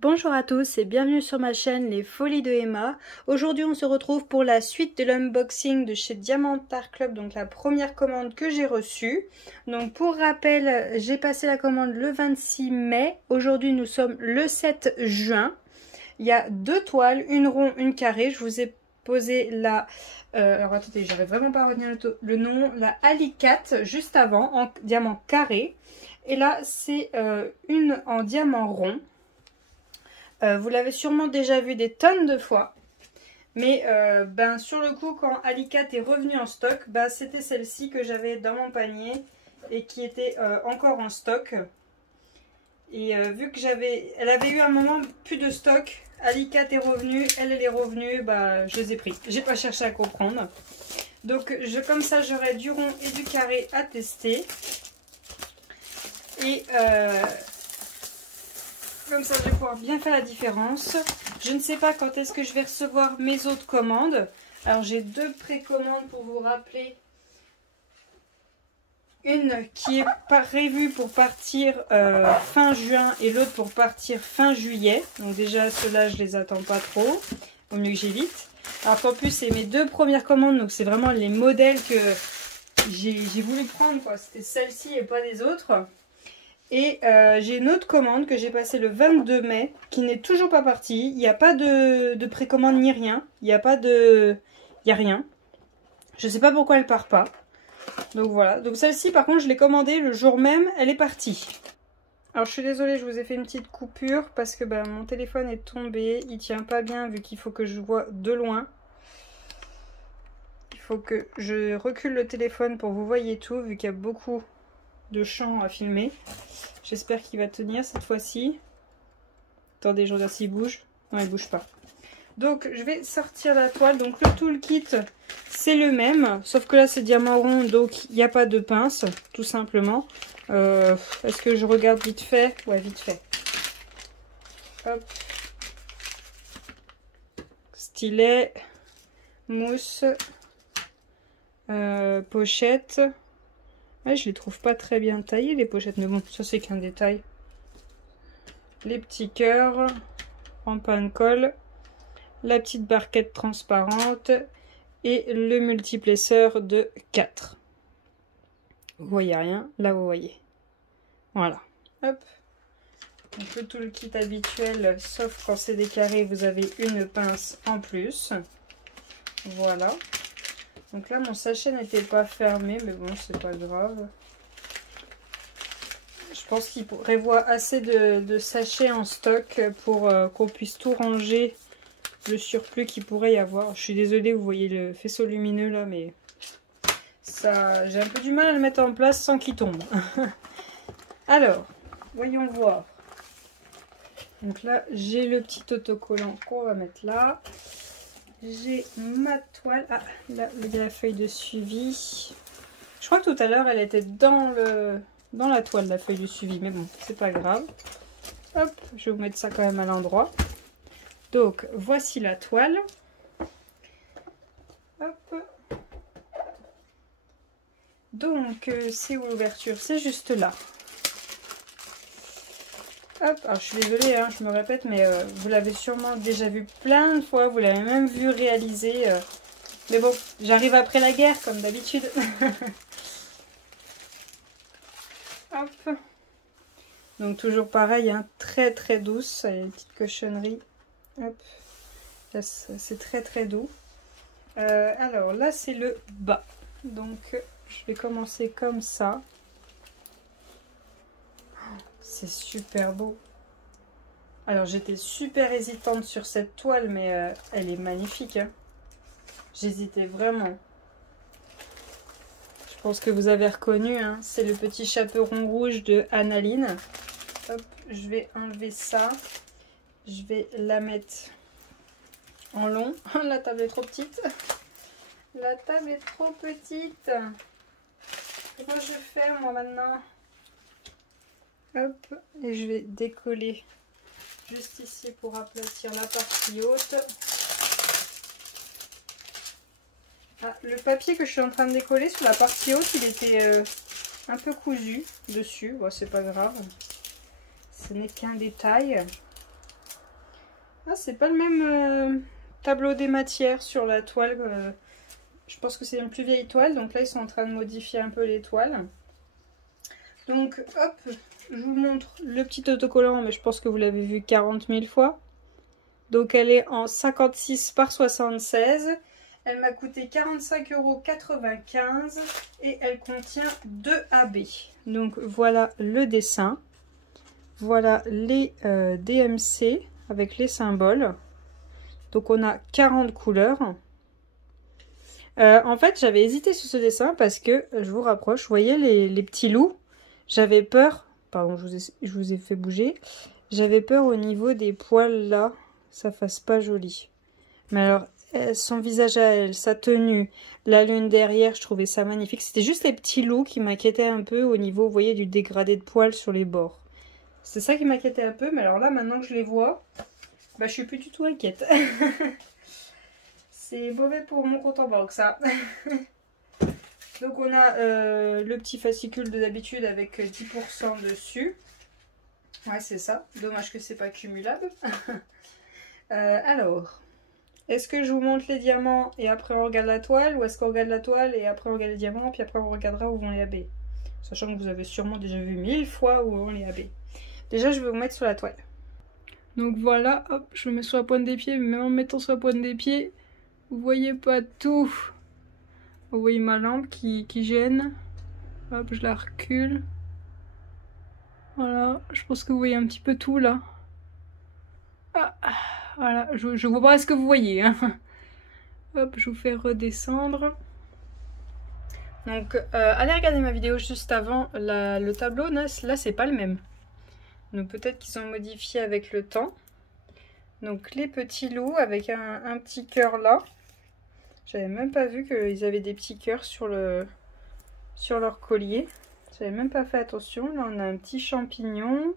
Bonjour à tous et bienvenue sur ma chaîne Les Folies de Emma. Aujourd'hui on se retrouve pour la suite de l'unboxing de chez Diamant Art Club, donc la première commande que j'ai reçue. Donc pour rappel, j'ai passé la commande le 26 mai, aujourd'hui nous sommes le 7 juin. Il y a deux toiles, une ronde, une carrée. Je vous ai posé la... alors attendez, j'arrive vraiment pas à retenir le nom, la Alicate juste avant en diamant carré. Et là c'est une en diamant rond. Vous l'avez sûrement déjà vu des tonnes de fois, mais sur le coup quand Alicate est revenue en stock, c'était celle-ci que j'avais dans mon panier et qui était encore en stock. Et vu que elle avait eu un moment plus de stock, Alicate est revenue, elle est revenue, je les ai pris. J'ai pas cherché à comprendre. Donc comme ça j'aurai du rond et du carré à tester. Et comme ça, je vais pouvoir bien faire la différence. Je ne sais pas quand est-ce que je vais recevoir mes autres commandes. Alors, j'ai deux précommandes pour vous rappeler. Une qui est prévue pour partir fin juin et l'autre pour partir fin juillet. Donc déjà, ceux-là, je les attends pas trop. Au mieux que j'évite. Alors qu'en plus, c'est mes deux premières commandes. Donc, c'est vraiment les modèles que j'ai voulu prendre, quoi. C'était celle-ci et pas les autres. Et j'ai une autre commande que j'ai passée le 22 mai qui n'est toujours pas partie. Il n'y a pas de précommande ni rien. Il n'y a pas de... Il n'y a rien. Je ne sais pas pourquoi elle part pas. Donc voilà. Donc celle-ci par contre je l'ai commandée le jour même. Elle est partie. Alors je suis désolée, je vous ai fait une petite coupure parce que mon téléphone est tombé. Il tient pas bien vu qu'il faut que je vois de loin. Il faut que je recule le téléphone pour que vous voyez tout vu qu'il y a beaucoup de champs à filmer. J'espère qu'il va tenir cette fois-ci. Attendez, je regarde s'il bouge. Non, il bouge pas. Donc, je vais sortir la toile. Donc, le toolkit, c'est le même. Sauf que là, c'est diamant rond. Donc, il n'y a pas de pince, tout simplement. Est-ce que je regarde vite fait? Ouais, vite fait. Hop. Stylet. Mousse. Pochette. Ouais, je les trouve pas très bien taillées les pochettes, mais bon, ça c'est qu'un détail. Les petits cœurs en pain-colle, la petite barquette transparente et le multiplesseur de 4. Vous voyez rien, là vous voyez. Voilà. Hop. Donc le toolkit habituel, sauf quand c'est des carrés, vous avez une pince en plus. Voilà. Donc là, mon sachet n'était pas fermé, mais bon, c'est pas grave. Je pense qu'il prévoit assez de sachets en stock pour qu'on puisse tout ranger, le surplus qu'il pourrait y avoir. Je suis désolée, vous voyez le faisceau lumineux là, mais ça, j'ai un peu du mal à le mettre en place sans qu'il tombe. Alors, voyons voir. Donc là, j'ai le petit autocollant qu'on va mettre là. J'ai ma toile. Ah, là, il y a la feuille de suivi. Je crois que tout à l'heure, elle était dans la toile, la feuille de suivi. Mais bon, c'est pas grave. Hop, je vais vous mettre ça quand même à l'endroit. Donc, voici la toile. Hop. Donc, c'est où l'ouverture? C'est juste là. Hop, alors je suis désolée, hein, je me répète, mais vous l'avez sûrement déjà vu plein de fois, vous l'avez même vu réaliser. Mais bon, j'arrive après la guerre, comme d'habitude. Hop. Donc toujours pareil, hein, très très douce, les petites cochonneries. Hop, c'est très très doux. Alors là, c'est le bas. Donc je vais commencer comme ça. C'est super beau. Alors j'étais super hésitante sur cette toile, mais elle est magnifique. Hein. J'hésitais vraiment. Je pense que vous avez reconnu. Hein. C'est le petit chaperon rouge de Annaline. Hop, je vais enlever ça. Je vais la mettre en long. La table est trop petite. La table est trop petite. Comment je fais moi maintenant? Hop, et je vais décoller juste ici pour aplatir la partie haute. Ah, le papier que je suis en train de décoller sur la partie haute, il était un peu cousu dessus. Bon, c'est pas grave. Ce n'est qu'un détail. Ah, c'est pas le même tableau des matières sur la toile. Je pense que c'est une plus vieille toile. Donc là, ils sont en train de modifier un peu les toiles. Donc, hop, je vous montre le petit autocollant. Mais je pense que vous l'avez vu 40 000 fois. Donc, elle est en 56 par 76. Elle m'a coûté 45,95 € et elle contient 2 AB. Donc, voilà le dessin. Voilà les DMC avec les symboles. Donc on a 40 couleurs. En fait j'avais hésité sur ce dessin parce que, je vous rapproche, vous voyez les petits loups. J'avais peur, pardon je vous ai fait bouger. J'avais peur au niveau des poils là, ça fasse pas joli. Mais alors son visage à elle, sa tenue, la lune derrière, je trouvais ça magnifique. C'était juste les petits loups qui m'inquiétaient un peu au niveau, vous voyez, du dégradé de poils sur les bords. C'est ça qui m'inquiétait un peu, mais alors là, maintenant que je les vois, bah, je suis plus du tout inquiète. C'est mauvais pour mon compte en banque, ça. Donc on a le petit fascicule de d'habitude avec 10% dessus. Ouais, c'est ça. Dommage que c'est pas cumulable. Alors, est-ce que je vous montre les diamants et après on regarde la toile, ou est-ce qu'on regarde la toile et après on regarde les diamants, puis après on regardera où vont les AB? Sachant que vous avez sûrement déjà vu 1000 fois où vont les AB. Déjà, je vais vous mettre sur la toile. Donc voilà, hop, je me mets sur la pointe des pieds, mais même en me mettant sur la pointe des pieds, vous voyez pas tout. Vous voyez ma lampe qui gêne. Hop, je la recule. Voilà, je pense que vous voyez un petit peu tout là. Ah, voilà, je vois pas ce que vous voyez. Hein. Hop, je vous fais redescendre. Donc, allez regarder ma vidéo juste avant. Le tableau, là, c'est pas le même. Donc peut-être qu'ils ont modifié avec le temps. Donc les petits loups avec un petit cœur là. J'avais même pas vu qu'ils avaient des petits cœurs sur leur collier. J'avais même pas fait attention. Là on a un petit champignon.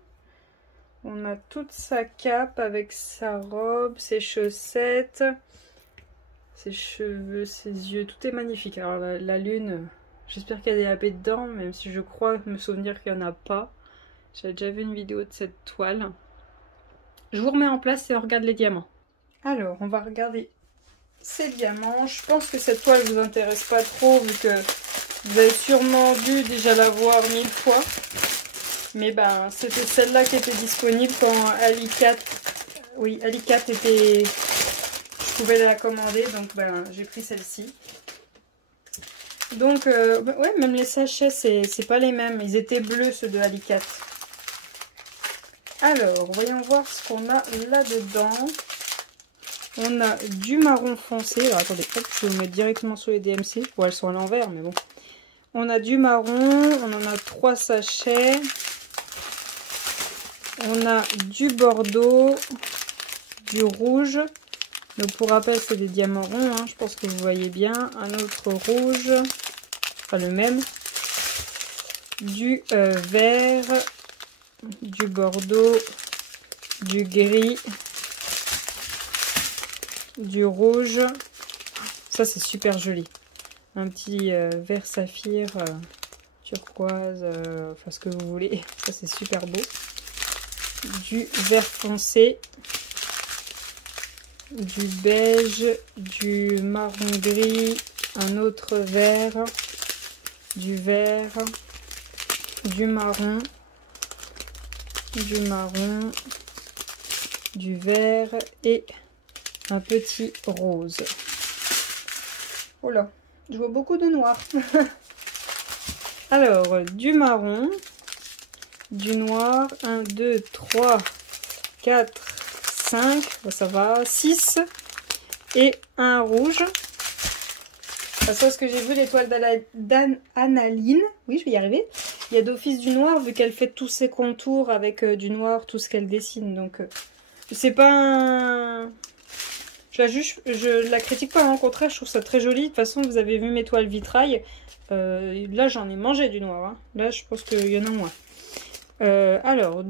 On a toute sa cape avec sa robe, ses chaussettes, ses cheveux, ses yeux. Tout est magnifique. Alors la lune, j'espère qu'il y a des AP dedans, même si je crois me souvenir qu'il n'y en a pas. J'avais déjà vu une vidéo de cette toile. Je vous remets en place et on regarde les diamants. Alors, on va regarder ces diamants. Je pense que cette toile ne vous intéresse pas trop vu que vous avez sûrement dû déjà la voir 1000 fois. Mais ben, c'était celle-là qui était disponible quand Alicat était... Je pouvais la commander, donc ben, j'ai pris celle-ci. Donc, ouais, même les sachets, c'est pas les mêmes. Ils étaient bleus, ceux de Alicat. Alors, voyons voir ce qu'on a là-dedans. On a du marron foncé. Alors, attendez, hop, je vais vous mettre directement sur les DMC. Bon, elles sont à l'envers, mais bon. On a du marron. On en a 3 sachets. On a du bordeaux. Du rouge. Donc, pour rappel, c'est des diamants ronds. Hein, je pense que vous voyez bien. Un autre rouge. Enfin, le même. Du vert. Du bordeaux, du gris, du rouge. Ça c'est super joli. Un petit vert saphir, turquoise, enfin ce que vous voulez. Ça c'est super beau. Du vert foncé, du beige, du marron gris, un autre vert, du vert, du marron, du vert et un petit rose. Oh là, je vois beaucoup de noir. Alors, du marron, du noir, 1, 2, 3, 4, 5, ça va, 6 et un rouge. Parce que ce que j'ai vu, l'étoile d'Analine, oui je vais y arriver, il y a d'office du noir vu qu'elle fait tous ses contours avec du noir, tout ce qu'elle dessine. Donc c'est pas un... Je la critique pas, au contraire, je trouve ça très joli. De toute façon, vous avez vu mes toiles vitrail. Là, j'en ai mangé du noir. Hein. Là, je pense qu'il y en a moins. Alors,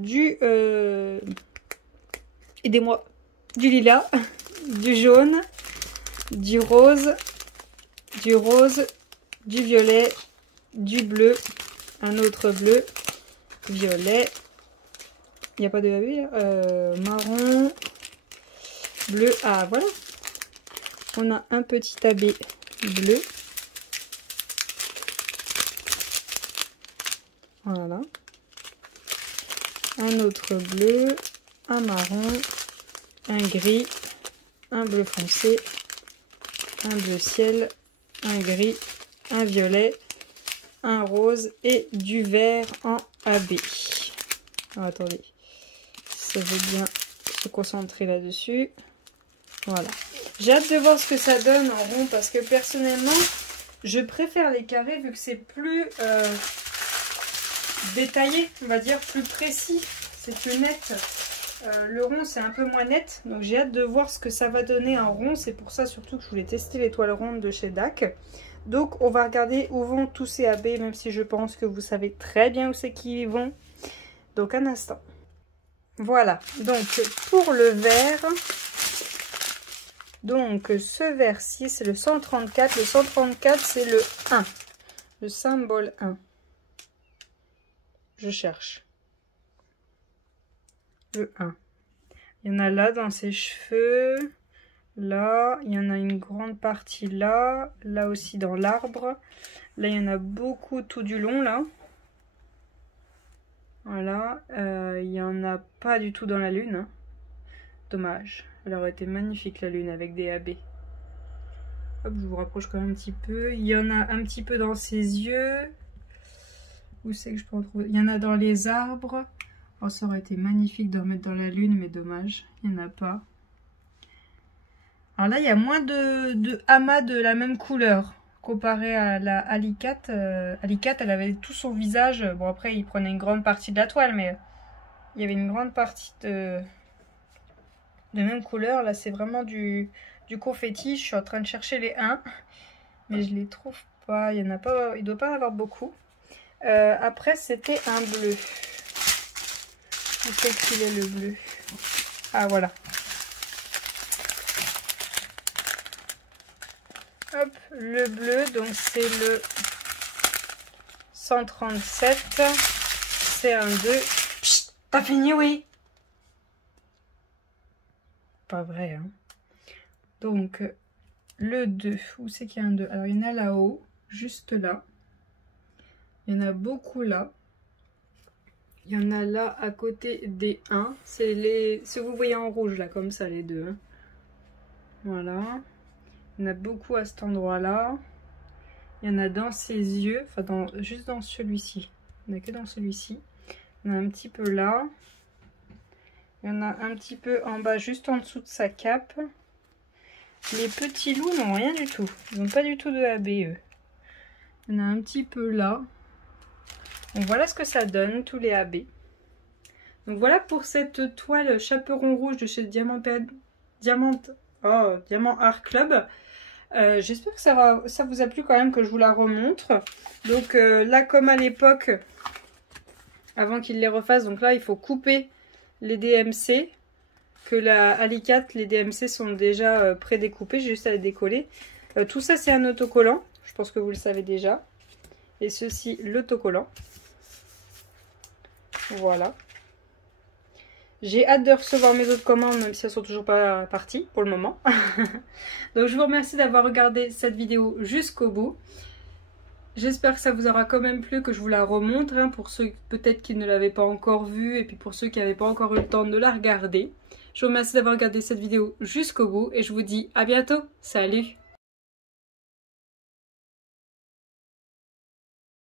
aidez-moi. Du lilas, du jaune, du rose, du violet, du bleu, un autre bleu, violet. Il n'y a pas de AB là. Marron. bleu. Ah voilà, on a un petit AB bleu. Voilà. Un autre bleu, un marron, un gris, un bleu foncé, un bleu ciel, un gris, un violet, un rose et du vert en AB. Alors, attendez, ça veut bien se concentrer là-dessus. Voilà. J'ai hâte de voir ce que ça donne en rond parce que personnellement, je préfère les carrés vu que c'est plus détaillé, on va dire, plus précis. C'est plus net. Le rond, c'est un peu moins net. Donc, j'ai hâte de voir ce que ça va donner en rond. C'est pour ça surtout que je voulais tester les toiles rondes de chez DAC. Donc, on va regarder où vont tous ces AB, même si je pense que vous savez très bien où c'est qu'ils vont. Donc, un instant. Voilà. Donc, pour le vert... Donc, ce vert-ci, c'est le 134. Le 134, c'est le 1. Le symbole 1. Je cherche. Le 1. Il y en a là dans ses cheveux. Là, il y en a une grande partie là. Là aussi dans l'arbre. Là, il y en a beaucoup tout du long, là. Voilà. Il n'y en a pas du tout dans la lune. Hein. Dommage. Elle aurait été magnifique la lune avec des AB. Hop, je vous rapproche quand même un petit peu. Il y en a un petit peu dans ses yeux. Où c'est que je peux en trouver? Il y en a dans les arbres. Oh, ça aurait été magnifique de remettre dans la lune, mais dommage. Il n'y en a pas. Alors là, il y a moins de amas de la même couleur. Comparé à la Alicate. Alicate, elle avait tout son visage. Bon, après, il prenait une grande partie de la toile, mais il y avait une grande partie de même couleur. Là, c'est vraiment du confetti. Je suis en train de chercher les 1, mais je les trouve pas. Il y en a pas. Il doit pas en avoir beaucoup. Après, c'était un bleu. Où c'est qu'il est le bleu? Ah, voilà. Hop, le bleu. Donc, c'est le 137. C'est un 2. Chut, t'as fini, oui? Pas vrai, hein. Donc, le 2. Où c'est qu'il y a un 2? Alors, il y en a là-haut. Juste là. Il y en a beaucoup là. Il y en a là à côté des 1. C'est les... Ce que vous voyez en rouge là, comme ça, les deux. Hein. Voilà. Il y en a beaucoup à cet endroit-là. Il y en a dans ses yeux. Enfin, juste dans celui-ci. Il n'y en a que dans celui-ci. Il y en a un petit peu là. Il y en a un petit peu en bas, juste en dessous de sa cape. Les petits loups n'ont rien du tout. Ils n'ont pas du tout de AB, eux. Il y en a un petit peu là. Donc voilà ce que ça donne, tous les AB. Donc voilà pour cette toile chaperon rouge de chez Diamant Art Club. J'espère que ça vous a plu quand même que je vous la remontre. Donc là, comme à l'époque, avant qu'il les refasse, donc là il faut couper les DMC. Que la Alicate, les DMC sont déjà pré-découpés, j'ai juste à les décoller. Tout ça c'est un autocollant, je pense que vous le savez déjà. Et ceci, l'autocollant. Voilà. J'ai hâte de recevoir mes autres commandes, même si elles sont toujours pas parties pour le moment. Donc je vous remercie d'avoir regardé cette vidéo jusqu'au bout. J'espère que ça vous aura quand même plu, que je vous la remontre, hein, pour ceux peut-être qui ne l'avaient pas encore vue, et puis pour ceux qui n'avaient pas encore eu le temps de la regarder. Je vous remercie d'avoir regardé cette vidéo jusqu'au bout, et je vous dis à bientôt. Salut!